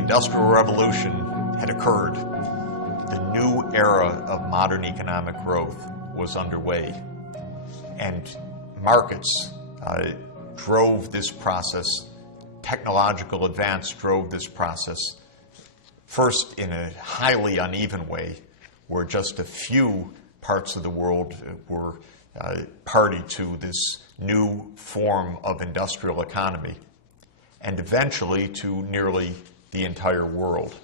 Industrial Revolution had occurred. The new era of modern economic growth was underway, and markets drove this process. Technological advance drove this process, first in a highly uneven way, where just a few parts of the world were party to this new form of industrial economy, and eventually to nearly the entire world.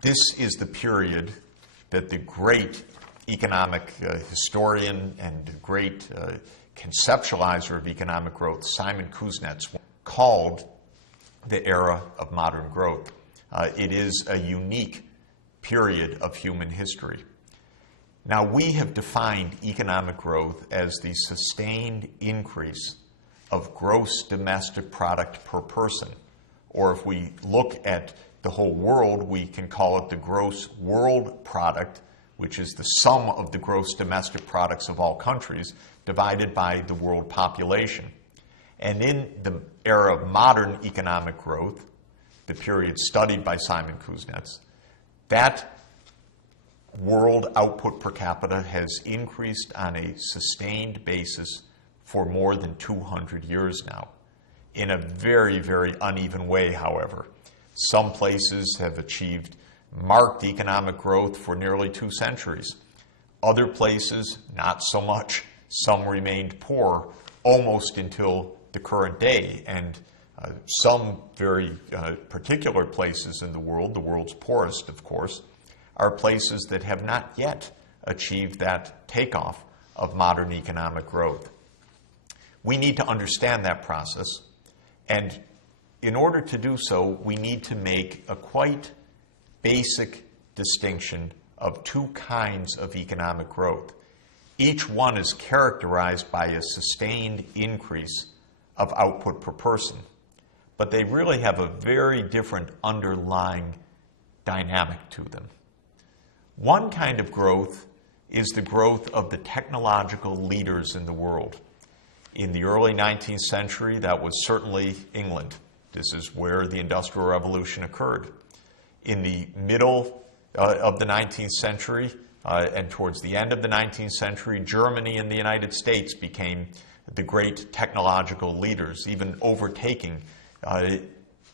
This is the period that the great economic historian and great conceptualizer of economic growth, Simon Kuznets, called the era of modern growth. It is a unique period of human history. Now, we have defined economic growth as the sustained increase of gross domestic product per person. Or if we look at the whole world, we can call it the gross world product, which is the sum of the gross domestic products of all countries divided by the world population. And in the era of modern economic growth, the period studied by Simon Kuznets, that world output per capita has increased on a sustained basis for more than 200 years now. In a very, very uneven way, however. Some places have achieved marked economic growth for nearly 2 centuries. Other places, not so much. Some remained poor almost until the current day. And some very particular places in the world's poorest, of course, are places that have not yet achieved that takeoff of modern economic growth. We need to understand that process, and in order to do so, we need to make a quite basic distinction of 2 kinds of economic growth. Each one is characterized by a sustained increase of output per person, but they really have a very different underlying dynamic to them. One kind of growth is the growth of the technological leaders in the world. In the early 19th century, that was certainly England. This is where the Industrial Revolution occurred. In the middle of the 19th century and towards the end of the 19th century, Germany and the United States became the great technological leaders, even overtaking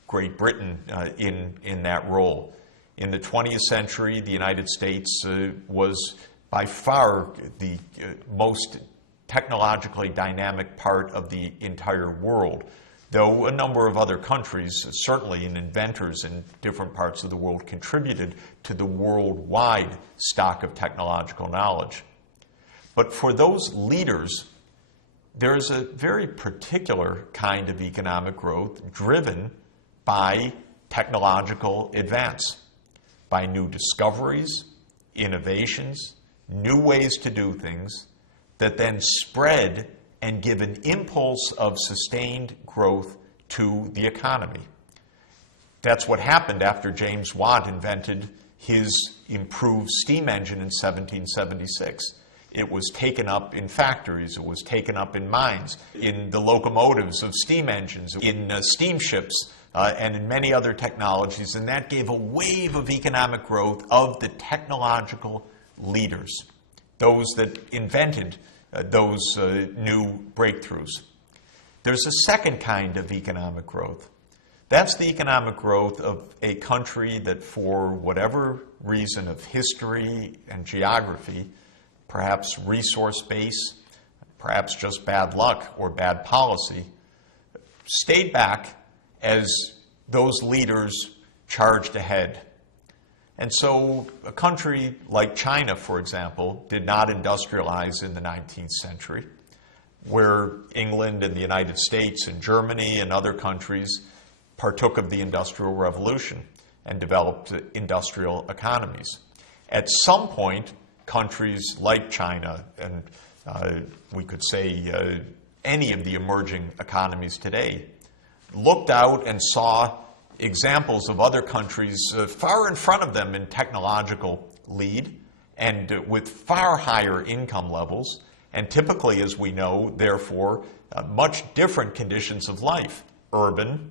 Great Britain in that role. In the 20th century, the United States was by far the most technologically dynamic part of the entire world, though a number of other countries, certainly in inventors in different parts of the world, contributed to the worldwide stock of technological knowledge. But for those leaders, there is a very particular kind of economic growth driven by technological advance, by new discoveries, innovations, new ways to do things that then spread and give an impulse of sustained growth to the economy. That's what happened after James Watt invented his improved steam engine in 1776. It was taken up in factories, it was taken up in mines, in the locomotives of steam engines, in steamships, and in many other technologies, and that gave a wave of economic growth of the technological leaders, those that invented those new breakthroughs. There's a second kind of economic growth. That's the economic growth of a country that, for whatever reason of history and geography, perhaps resource base, perhaps just bad luck or bad policy, stayed back as those leaders charged ahead. And so a country like China, for example, did not industrialize in the 19th century, where England and the United States and Germany and other countries partook of the Industrial Revolution and developed industrial economies. At some point, countries like China and we could say any of the emerging economies today looked out and saw examples of other countries far in front of them in technological lead and with far higher income levels, and typically, as we know, therefore, much different conditions of life, urban,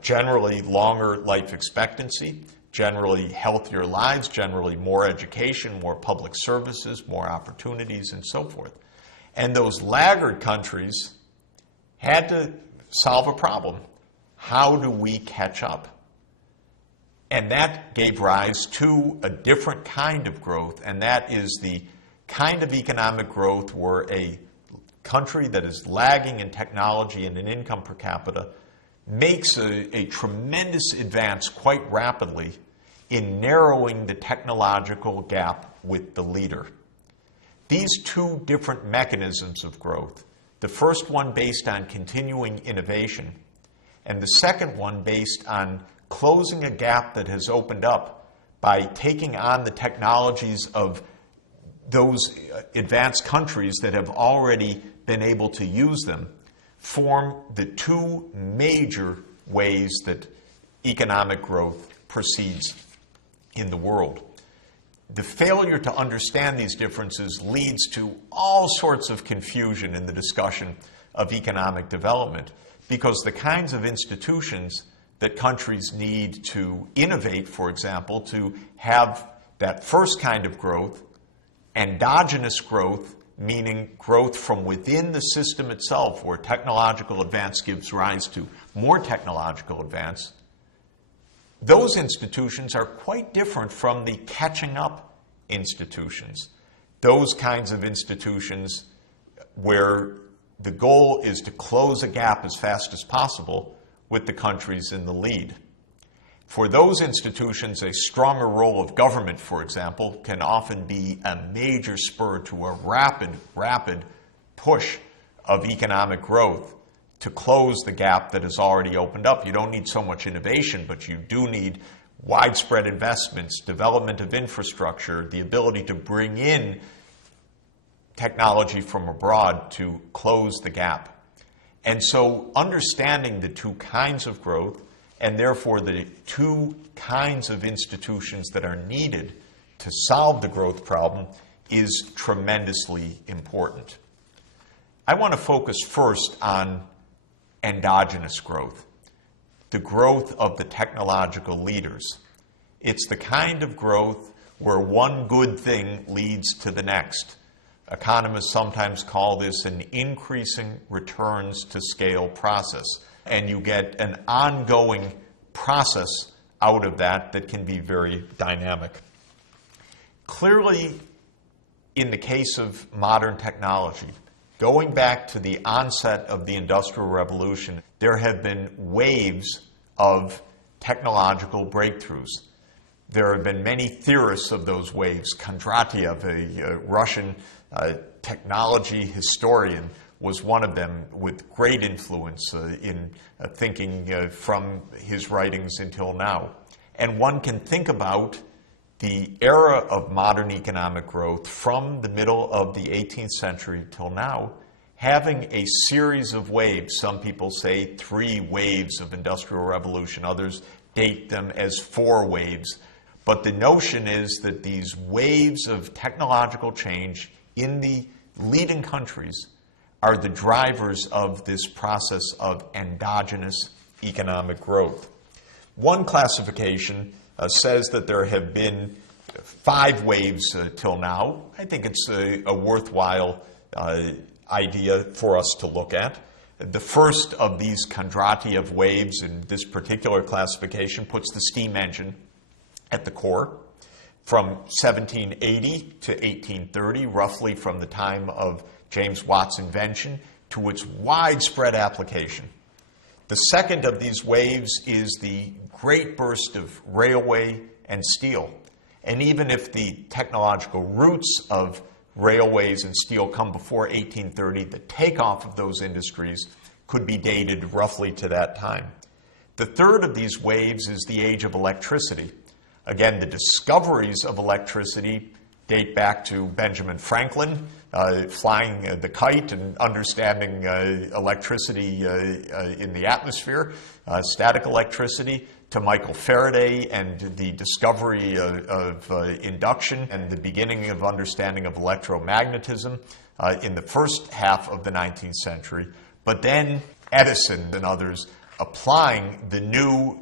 generally longer life expectancy, generally healthier lives, generally more education, more public services, more opportunities, and so forth. And those laggard countries had to solve a problem. How do we catch up? And that gave rise to a different kind of growth, and that is the kind of economic growth where a country that is lagging in technology and in income per capita makes a tremendous advance quite rapidly in narrowing the technological gap with the leader. These two different mechanisms of growth, the first one based on continuing innovation, and the second one based on closing a gap that has opened up by taking on the technologies of those advanced countries that have already been able to use them, form the two major ways that economic growth proceeds in the world. The failure to understand these differences leads to all sorts of confusion in the discussion of economic development, because the kinds of institutions that countries need to innovate, for example, to have that first kind of growth, endogenous growth, meaning growth from within the system itself, where technological advance gives rise to more technological advance, those institutions are quite different from the catching up institutions. Those kinds of institutions where the goal is to close a gap as fast as possible with the countries in the lead. For those institutions, a stronger role of government, for example, can often be a major spur to a rapid push of economic growth to close the gap that has already opened up. You don't need so much innovation, but you do need widespread investments, development of infrastructure, the ability to bring in technology from abroad to close the gap. And so understanding the two kinds of growth, and therefore the two kinds of institutions that are needed to solve the growth problem, is tremendously important. I want to focus first on endogenous growth, the growth of the technological leaders. It's the kind of growth where one good thing leads to the next. Economists sometimes call this an increasing returns to scale process, and you get an ongoing process out of that that can be very dynamic. Clearly, in the case of modern technology, going back to the onset of the Industrial Revolution, there have been waves of technological breakthroughs. There have been many theorists of those waves. Kondratiev, a Russian technology historian, was one of them, with great influence in thinking from his writings until now. And one can think about the era of modern economic growth from the middle of the 18th century till now having a series of waves. Some people say 3 waves of Industrial Revolution. Others date them as 4 waves. But the notion is that these waves of technological change in the leading countries are the drivers of this process of endogenous economic growth. One classification says that there have been 5 waves till now. I think it's a worthwhile idea for us to look at. The first of these Kondratiev waves in this particular classification puts the steam engine at the core. From 1780 to 1830, roughly from the time of James Watt's invention to its widespread application. The second of these waves is the great burst of railway and steel. And even if the technological roots of railways and steel come before 1830, the takeoff of those industries could be dated roughly to that time. The third of these waves is the age of electricity. Again, the discoveries of electricity date back to Benjamin Franklin, flying the kite and understanding electricity in the atmosphere, static electricity, to Michael Faraday and the discovery of induction and the beginning of understanding of electromagnetism in the first half of the 19th century. But then Edison and others applying the new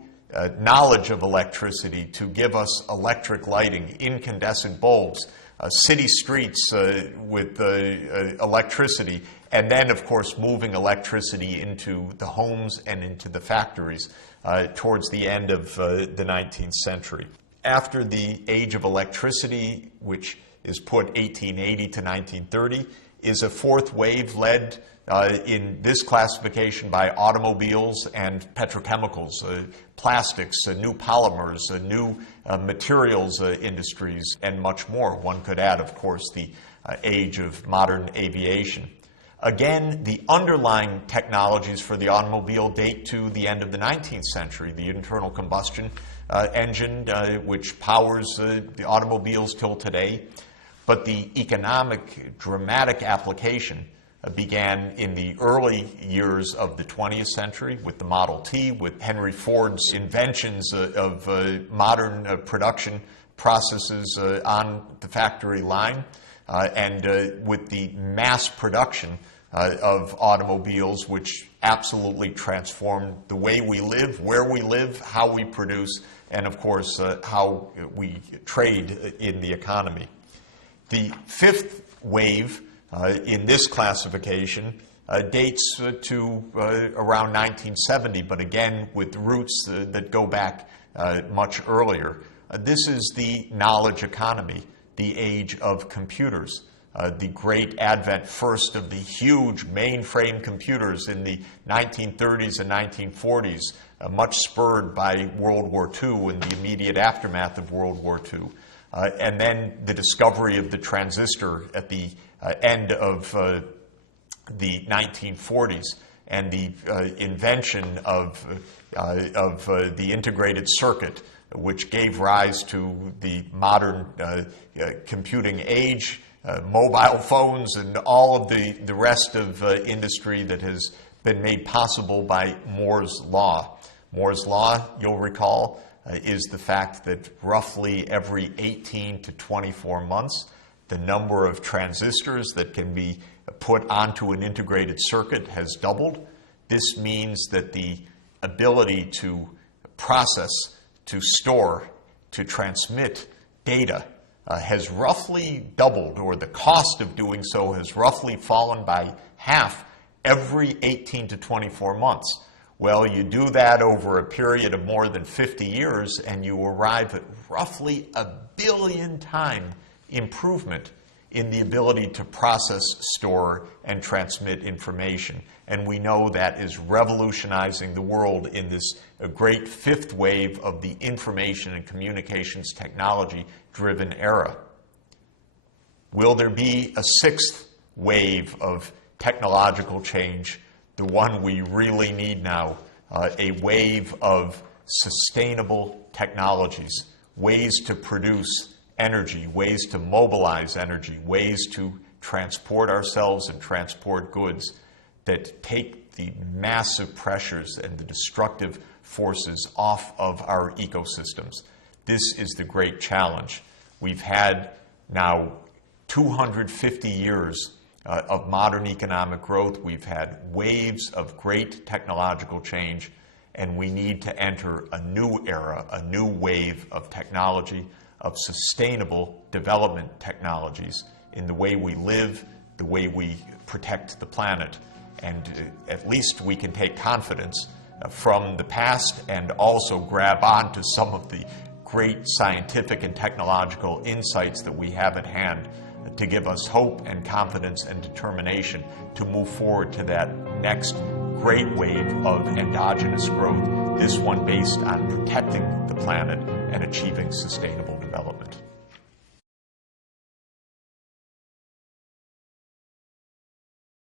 knowledge of electricity to give us electric lighting, incandescent bulbs, city streets with electricity, and then, of course, moving electricity into the homes and into the factories towards the end of the 19th century. After the age of electricity, which is put 1880 to 1930, is a fourth wave led in this classification by automobiles and petrochemicals, plastics, new polymers, new materials industries, and much more. One could add, of course, the age of modern aviation. Again, the underlying technologies for the automobile date to the end of the 19th century. The internal combustion engine, which powers the automobiles till today. But the economic, dramatic application began in the early years of the 20th century with the Model T, with Henry Ford's inventions of modern production processes on the factory line, and with the mass production of automobiles, which absolutely transformed the way we live, where we live, how we produce, and of course how we trade in the economy. The fifth wave in this classification dates to around 1970, but again with roots that go back much earlier. This is the knowledge economy, the age of computers. The great advent first of the huge mainframe computers in the 1930s and 1940s, much spurred by World War II and the immediate aftermath of World War II. And then the discovery of the transistor at the end of the 1940s, and the invention of the integrated circuit, which gave rise to the modern computing age, mobile phones, and all of the rest of industry that has been made possible by Moore's Law. Moore's Law, you'll recall, is the fact that roughly every 18 to 24 months, the number of transistors that can be put onto an integrated circuit has doubled. This means that the ability to process, to store, to transmit data has roughly doubled, or the cost of doing so has roughly fallen by half every 18 to 24 months. Well, you do that over a period of more than 50 years, and you arrive at roughly 1 billion time improvement in the ability to process, store, and transmit information. And we know that is revolutionizing the world in this great fifth wave of the information and communications technology-driven era. Will there be a sixth wave of technological change, the one we really need now, a wave of sustainable technologies, ways to produce energy, ways to mobilize energy, ways to transport ourselves and transport goods that take the massive pressures and the destructive forces off of our ecosystems. This is the great challenge. We've had now 250 years of modern economic growth. We've had waves of great technological change, and we need to enter a new era, a new wave of technology, of sustainable development technologies in the way we live, the way we protect the planet. And at least we can take confidence from the past and also grab onto some of the great scientific and technological insights that we have at hand to give us hope and confidence and determination to move forward to that next great wave of endogenous growth, this one based on protecting the planet and achieving sustainable development.